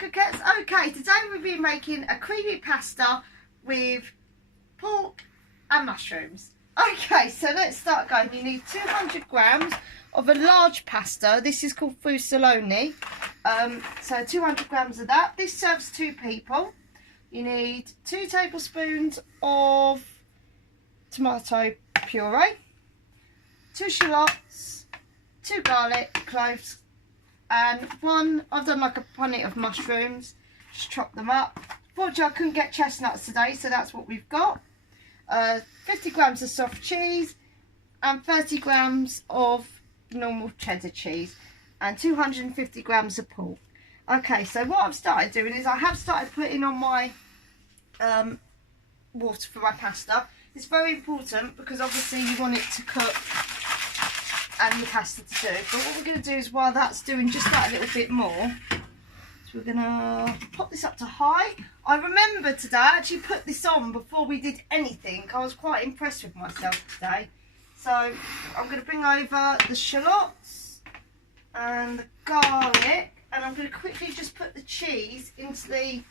coquettes. Okay, today we'll be making a creamy pasta with pork and mushrooms. Okay, so let's start going. You need 200 grams of a large pasta. This is called fusilone. So 200 grams of that. This serves 2 people. You need 2 tablespoons of tomato puree, 2 shallots, 2 garlic cloves, and I've done like a punnet of mushrooms. Just chop them up. Fortunately, I couldn't get chestnuts today, so that's what we've got. 50 grams of soft cheese and 30 grams of normal cheddar cheese and 250 grams of pork. Okay, so what I've started doing is I have started putting on my water for my pasta. It's very important because obviously you want it to cook and the pasta to do. But what we're going to do is, while that's doing just that a little bit more, so we're going to pop this up to high. I remember today I actually put this on before we did anything. I was quite impressed with myself today. So I'm going to bring over the shallots and the garlic, and I'm going to quickly just put the cheese into the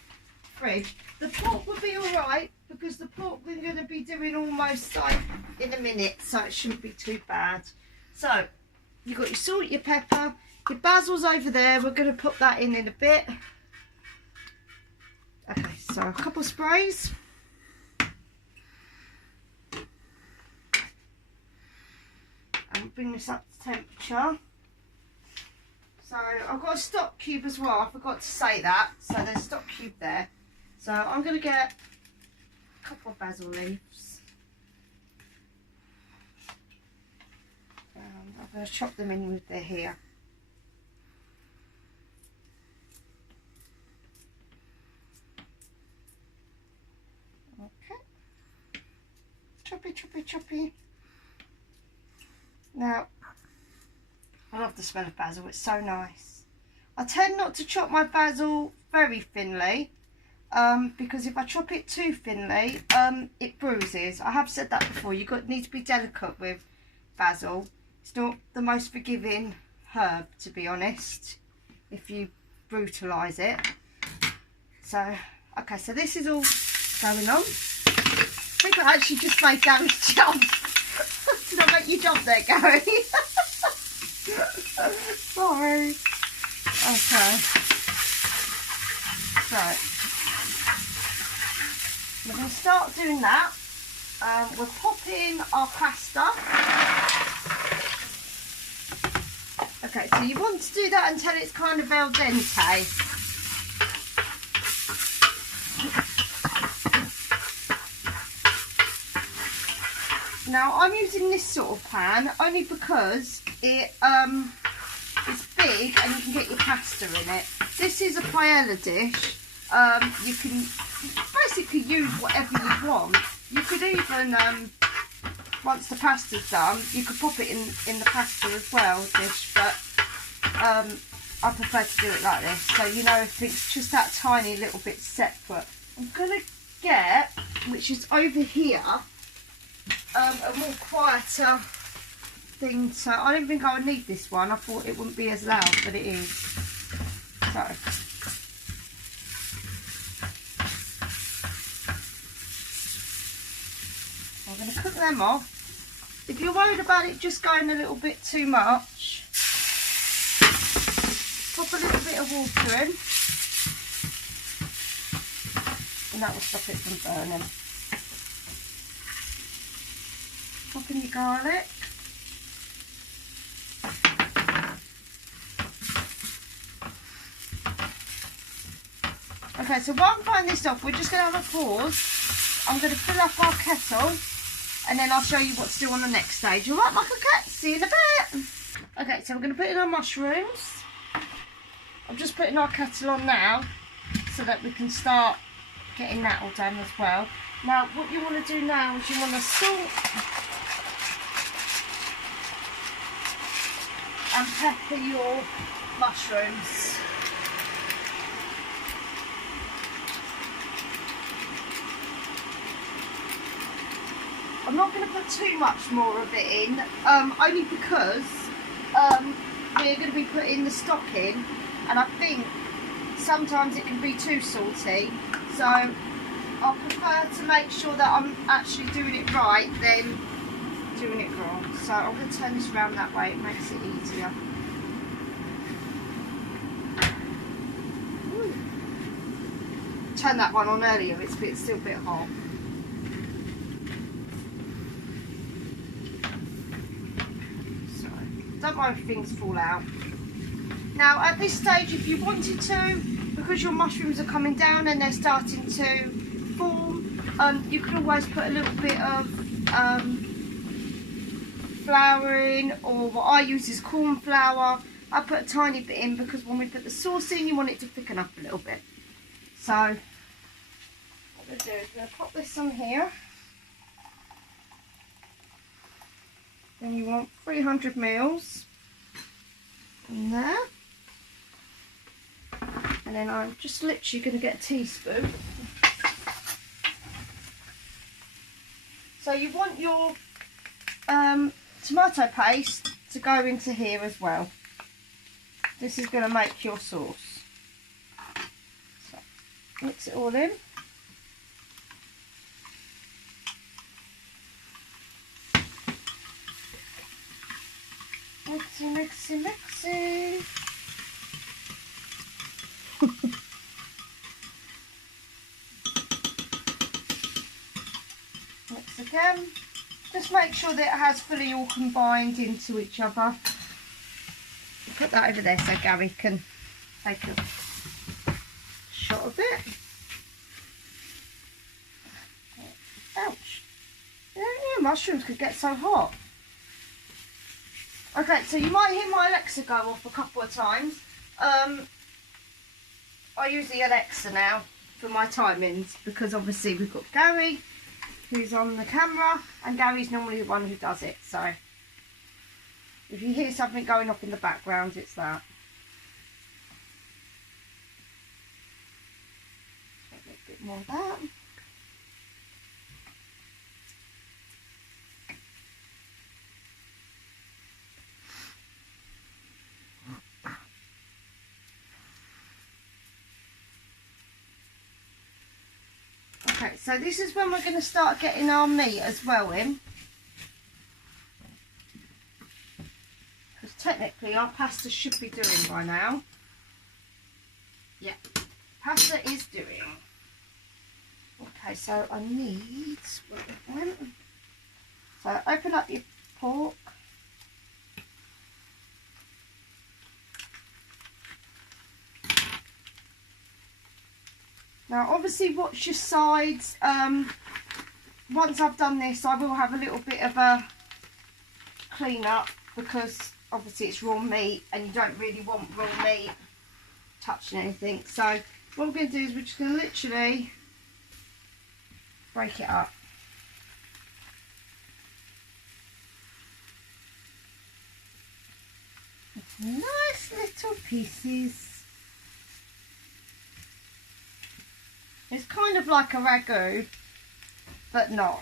fridge. The pork will be alright because the pork we're going to be doing almost like in a minute, so it shouldn't be too bad. So you've got your salt, your pepper, your basil's over there. We're going to put that in a bit. Okay, so a couple of sprays. And bring this up to temperature. So I've got a stock cube as well. I forgot to say that. So there's a stock cube there. So I'm going to get a couple of basil leaves. And I'm going to chop them in with the here. Okay. Choppy, choppy, choppy. Now, I love the smell of basil. It's so nice. I tend not to chop my basil very thinly. Because if I chop it too thinly, it bruises. I have said that before. You need to be delicate with basil. It's not the most forgiving herb, to be honest, if you brutalise it. So, okay, so this is all going on. I think I actually just made Gary jump. Did I make you jump there, Gary? Sorry. Okay. So we're going to start doing that. We're popping our pasta. Okay, so you want to do that until it's kind of al dente. Now I'm using this sort of pan only because it's big and you can get your pasta in it. This is a paella dish. You can basically use whatever you want. You could even, once the pasta's done, you could pop it in the pasta as well dish, but I prefer to do it like this, so you know if it's just that tiny little bit separate. I'm going to get, which is over here, a more quieter thing, so I don't think I would need this one. I thought it wouldn't be as loud, but it is. So I'm going to cook them off. If you're worried about it just going a little bit too much, pop a little bit of water in, and that will stop it from burning. Pop in your garlic. Okay, so while I'm frying this off, we're just going to have a pause. I'm going to fill up our kettle, and then I'll show you what to do on the next stage. Alright, my coquette, see you in a bit. Okay, so we're going to put in our mushrooms. I'm just putting our kettle on now, so that we can start getting that all done as well. Now, what you want to do now is you want to salt and pepper your mushrooms. I'm not going to put too much more of it in, only because we're going to be putting the stock in, and I think sometimes it can be too salty, so I prefer to make sure that I'm actually doing it right than doing it wrong. So I'm going to turn this around that way, it makes it easier. Ooh. Turn that one on earlier, it's still a bit hot. So don't worry if things fall out. Now at this stage, if you wanted to, because your mushrooms are coming down and they're starting to form, you could always put a little bit of flour in, or what I use is corn flour. I put a tiny bit in because when we put the sauce in, you want it to thicken up a little bit. So what I'm going to do is I'm going to pop this on here. Then you want 300 mils in there. And then I'm just literally going to get a teaspoon. So you want your tomato paste to go into here as well. This is going to make your sauce. So mix it all in. Mixy, mixy, mixy. Mix again. Just make sure that it has fully all combined into each other. Put that over there so Gary can take a shot of it. Ouch. Yeah, mushrooms could get so hot. Okay, so you might hear my Alexa go off a couple of times. I use the Alexa now for my timings because obviously we've got Gary who's on the camera, and Gary's normally the one who does it, so if you hear something going off in the background, it's that. A bit more of that. Okay, so this is when we're going to start getting our meat as well in. Because technically our pasta should be doing by now. Yeah, pasta is doing. Okay, so I need... So open up your pork. Now obviously watch your sides. Once I've done this, I will have a little bit of a clean up because obviously it's raw meat and you don't really want raw meat touching anything. So what we're going to do is we're just going to literally break it up. Nice little pieces. It's kind of like a ragu, but not.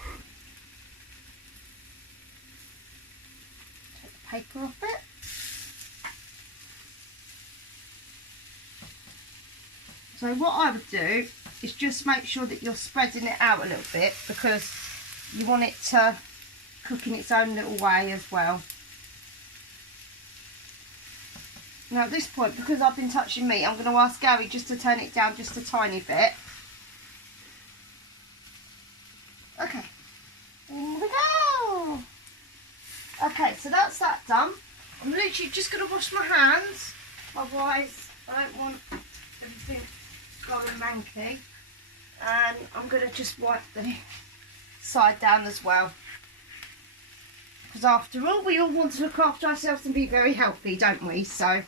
Take the paper off it. So what I would do is just make sure that you're spreading it out a little bit because you want it to cook in its own little way as well. Now at this point, because I've been touching meat, I'm going to ask Gary just to turn it down just a tiny bit. Okay, in we go. Okay, so that's that done. I'm literally just going to wash my hands, otherwise I don't want everything going manky. And I'm going to just wipe the side down as well. Because after all, we all want to look after ourselves and be very healthy, don't we? So...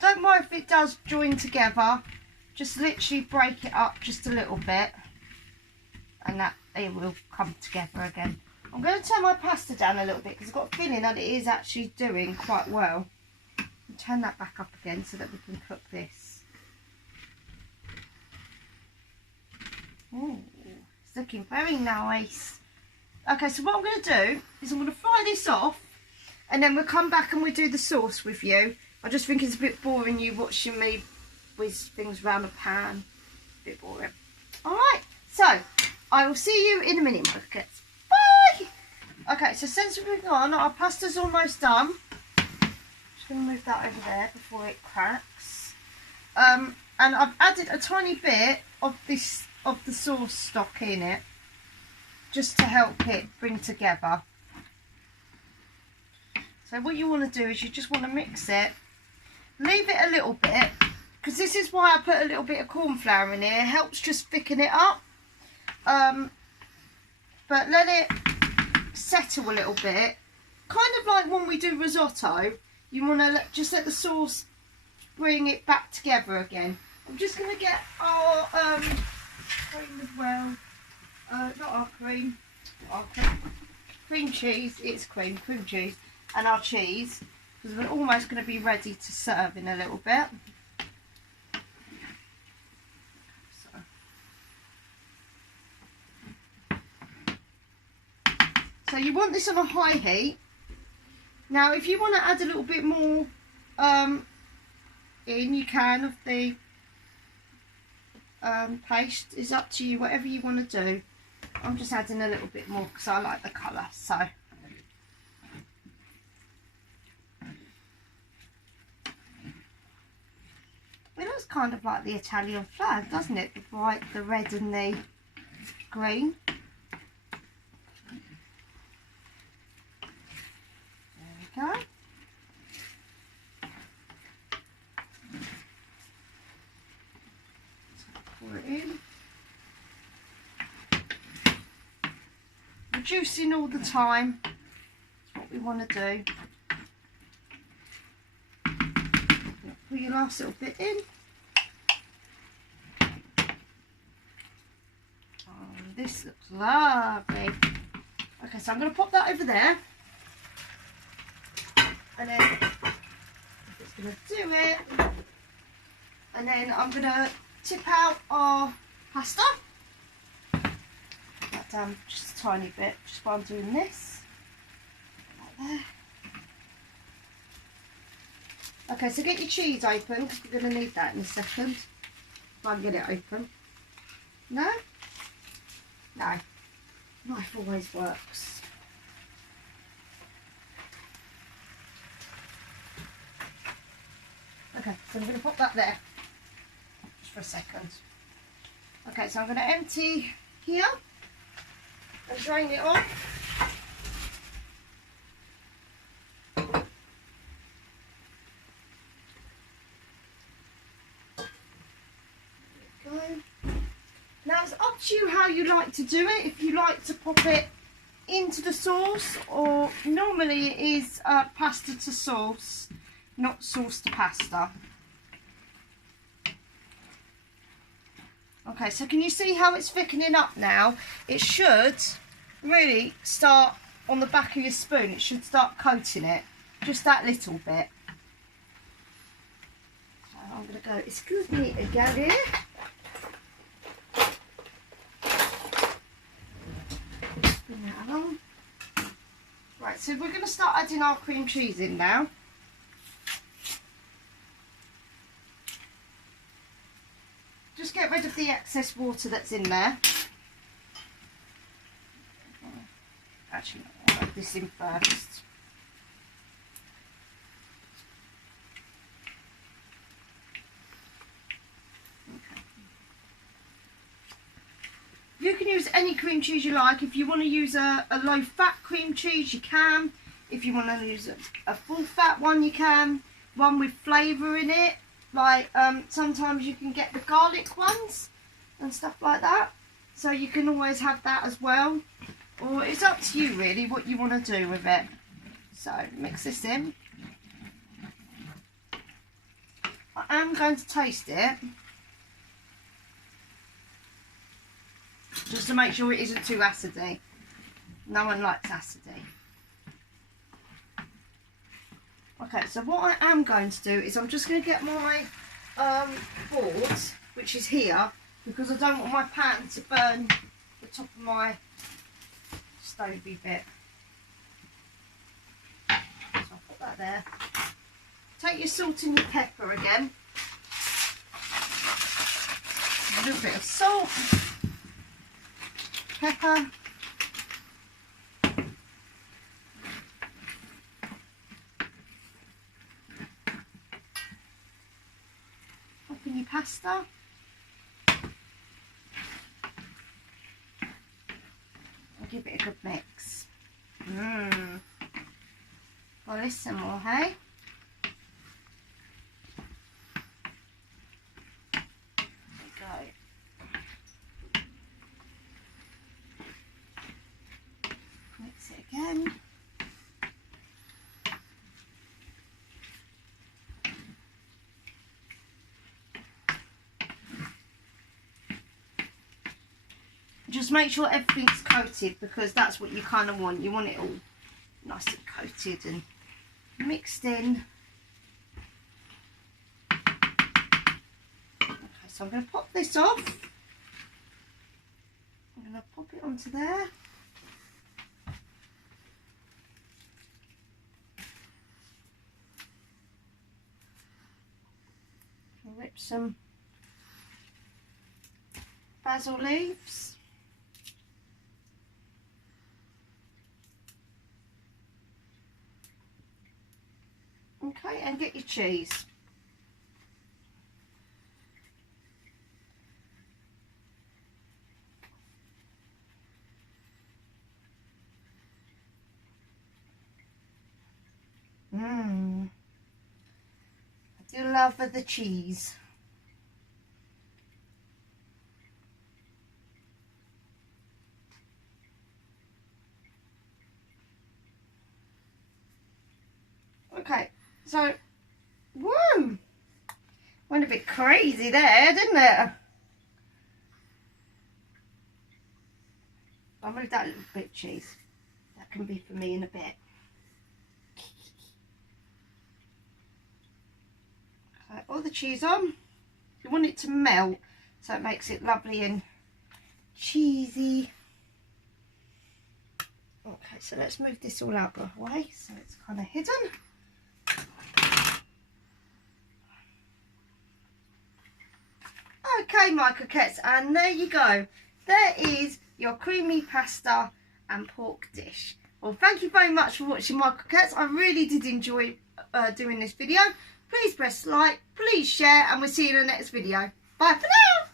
don't worry if it does join together, just literally break it up just a little bit and that it will come together again. I'm going to turn my pasta down a little bit because I've got a feeling that it is actually doing quite well. I'll turn that back up again so that we can cook this. Ooh, it's looking very nice. Okay, so what I'm going to do is I'm going to fry this off, and then we'll come back and we'll do the sauce with you. I just think it's a bit boring you watching me whiz things around a pan. A bit boring. Alright, so I will see you in a minute, my kids. Bye! Okay, so since we've gone, our pasta's almost done. Just going to move that over there before it cracks. And I've added a tiny bit of the sauce stock in it, just to help it bring together. So what you want to do is you just want to mix it, leave it a little bit, because this is why I put a little bit of corn flour in here. It helps just thicken it up, but let it settle a little bit, kind of like when we do risotto. You want to just let the sauce bring it back together again. I'm just going to get our cream as well. Not our cream, cream cheese. It's cream cheese, and our cheese, because we're almost going to be ready to serve in a little bit. So you want this on a high heat. Now, if you want to add a little bit more in, you can, of the paste. Is up to you, whatever you want to do. I'm just adding a little bit more because I like the colour. So it looks kind of like the Italian flag, doesn't it? The white, the red and the green. There we go. Pour it in. Reducing all the time. That's what we want to do. Put your last little bit in. Oh, this looks lovely. Okay, so I'm going to pop that over there. And then it's going to do it. And then I'm going to tip out our pasta. That down just a tiny bit, just while I'm doing this. Like there. Okay, so get your cheese open, because we're going to need that in a second. If I can get it open. No? No. Knife always works. Okay, so I'm going to pop that there. Just for a second. Okay, so I'm going to empty here and drain it off. Now it's up to you how you like to do it. If you like to pop it into the sauce, or normally it is pasta to sauce, not sauce to pasta. Okay, so can you see how it's thickening up now? It should really start on the back of your spoon. It should start coating it, just that little bit. So I'm going to go, excuse me again here. Right, so we're going to start adding our cream cheese in now. Just get rid of the excess water that's in there. Actually, I'll add this in first. You can use any cream cheese you like. If you want to use a low fat cream cheese, you can. If you want to use a full fat one, you can. One with flavour in it. Like sometimes you can get the garlic ones and stuff like that. So you can always have that as well. Or it's up to you really what you want to do with it. So mix this in. I am going to taste it, just to make sure it isn't too acidy. No one likes acidy. Okay, so what I am going to do is I'm just going to get my board, which is here, because I don't want my pan to burn the top of my stovey bit. So I'll put that there. Take your salt and your pepper again. A little bit of salt, pepper. Pop in your pasta. And give it a good mix. Well, listen more, hey? Mix it again. Just make sure everything's coated, because that's what you kind of want. You want it all nice and coated and mixed in. Okay, so I'm going to pop this off. I'm going to pop it onto there. Rip some basil leaves. Okay, and get your cheese. I do love the cheese. Okay, so, woo! Went a bit crazy there, didn't it? I'll move that little bit of cheese. That can be for me in a bit. Okay, all the cheese on. You want it to melt, so it makes it lovely and cheesy. Okay, so let's move this all out of the way so it's kind of hidden. Okay, my coquettes, and there you go. There is your creamy pasta and pork dish. Well, thank you very much for watching, my coquettes. I really did enjoy doing this video. Please press like, please share, and we'll see you in the next video. Bye for now.